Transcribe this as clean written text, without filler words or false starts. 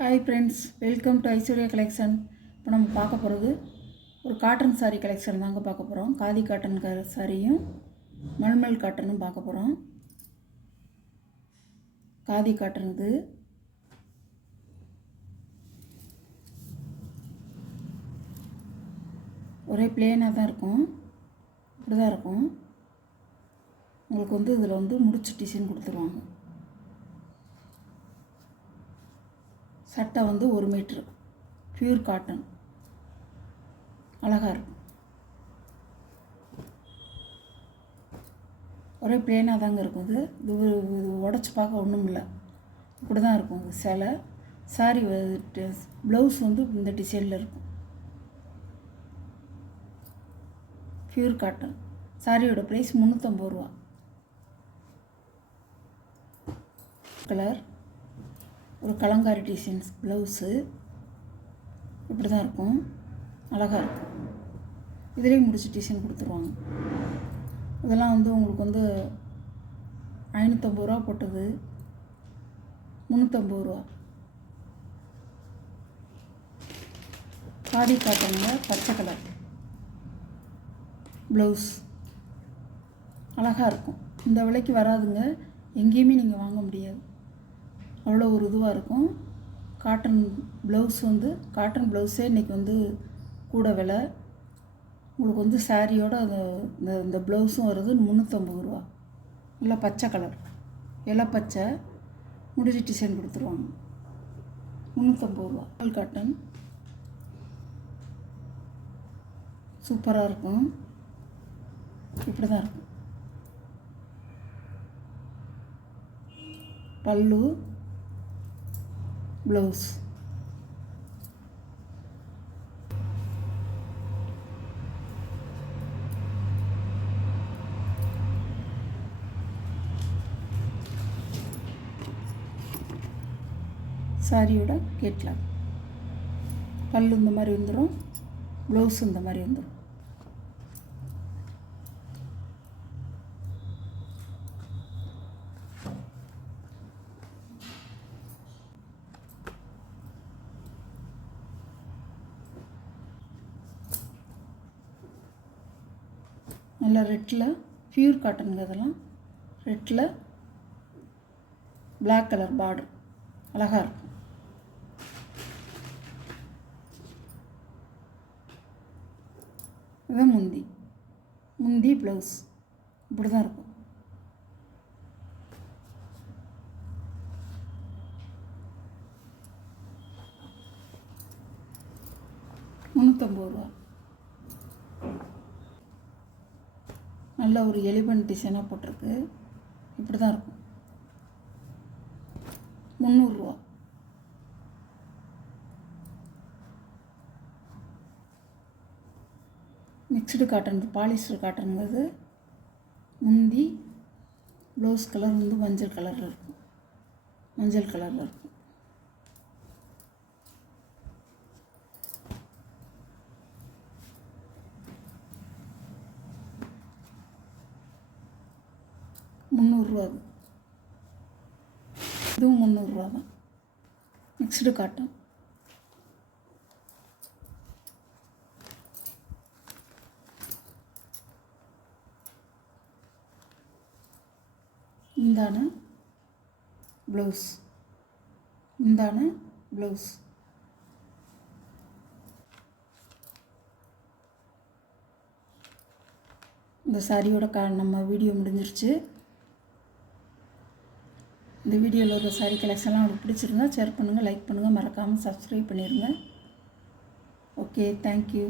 Hi friends, welcome to Aishwarya collection. இப்போ நம்ம பார்க்க போகிறது ஒரு காட்டன் சாரீ கலெக்ஷன் தாங்க பார்க்க போகிறோம். காதி காட்டன் சாரியும் மல்மல் காட்டனும் பார்க்க போகிறோம். காதி காட்டன் இது ஒரே பிளேனாக தான் இருக்கும். இப்படி தான் இருக்கும். உங்களுக்கு இதில் முடிச்சு டிசைன் கொடுத்துருவாங்க. சட்டை 1 மீட்ரு பியூர் காட்டன், அழகாக இருக்கும். ஒரே பிளேனாக தாங்க இருக்கும். இது உடச்சி பார்க்க ஒன்றும் இல்லை, இப்படி தான் இருக்கும். சேலை சாரி ப்ளவுஸ் இந்த டிசைனில் இருக்கும். Pure cotton. சாரியோட ப்ரைஸ் 350 ரூபா. கலர் ஒரு கலங்காரி டிசைன்ஸ் ப்ளவுஸு இப்படி தான் இருக்கும், அழகாக இருக்கும். இதிலே முடிச்சு டிசைன் கொடுத்துருவாங்க. இதெல்லாம் உங்களுக்கு 550 ரூபா போட்டது 350 ரூபா. காதி காட்டனுங்க, பச்சை கலர் ப்ளவுஸ் அழகாக இருக்கும். இந்த விலைக்கு வராதுங்க, எங்கேயுமே நீங்கள் வாங்க முடியாது. அவ்வளோ ஒரு இதுவாக இருக்கும். காட்டன் ப்ளவுஸ் காட்டன் ப்ளவுஸே இன்றைக்கி கூட விலை. உங்களுக்கு சாரியோட இந்த ப்ளவுஸும் வருது 350 ரூபா. நல்லா பச்சை கலர், இலை பச்சை முடிச்சு டிசைன் கொடுத்துருவாங்க. 350 ரூபா. காட்டன் சூப்பராக இருக்கும். இப்படி தான் இருக்கும். பல்லு ப்ளவுஸ் சாரியோட கேட்லாக். பல்லு இந்த மாதிரி வந்துடும், ப்ளவுஸ் இந்த மாதிரி வந்துடும். நல்லா ரெட்டில் பியூர் காட்டனுங்க. அதெல்லாம் ரெட்டில் பிளாக் கலர் பார்டர் அழகாக இருக்கும். இதுதான் முந்தி ப்ளவுஸ் இப்படி தான் இருக்கும். ரூபா. நல்ல ஒரு எலிபென்ட் டிசைனாக போட்டிருக்கு. இப்படி தான் இருக்கும். 300 ரூபா. மிக்ஸ்டு காட்டன், பாலிஸ்டர் காட்டனுங்கிறது. முந்தி ப்ளவுஸ் கலர் மஞ்சள் கலரில் இருக்கும். மஞ்சள் கலரில் இருக்கும். ரூபா. இதுவும் 300 ரூபா தான். Mixed cotton. இந்தான ப்ளவுஸ் இந்த சாரியோட நம்ம வீடியோ முடிஞ்சிருச்சு. இந்த வீடியோவில் ஒரு சாரீ கலெக்ஷன்லாம் உங்களுக்கு பிடிச்சிருந்தா ஷேர் பண்ணுங்கள், லைக் பண்ணுங்கள், மறக்காமல் சப்ஸ்கிரைப் பண்ணிடுங்க. Okay, thank you.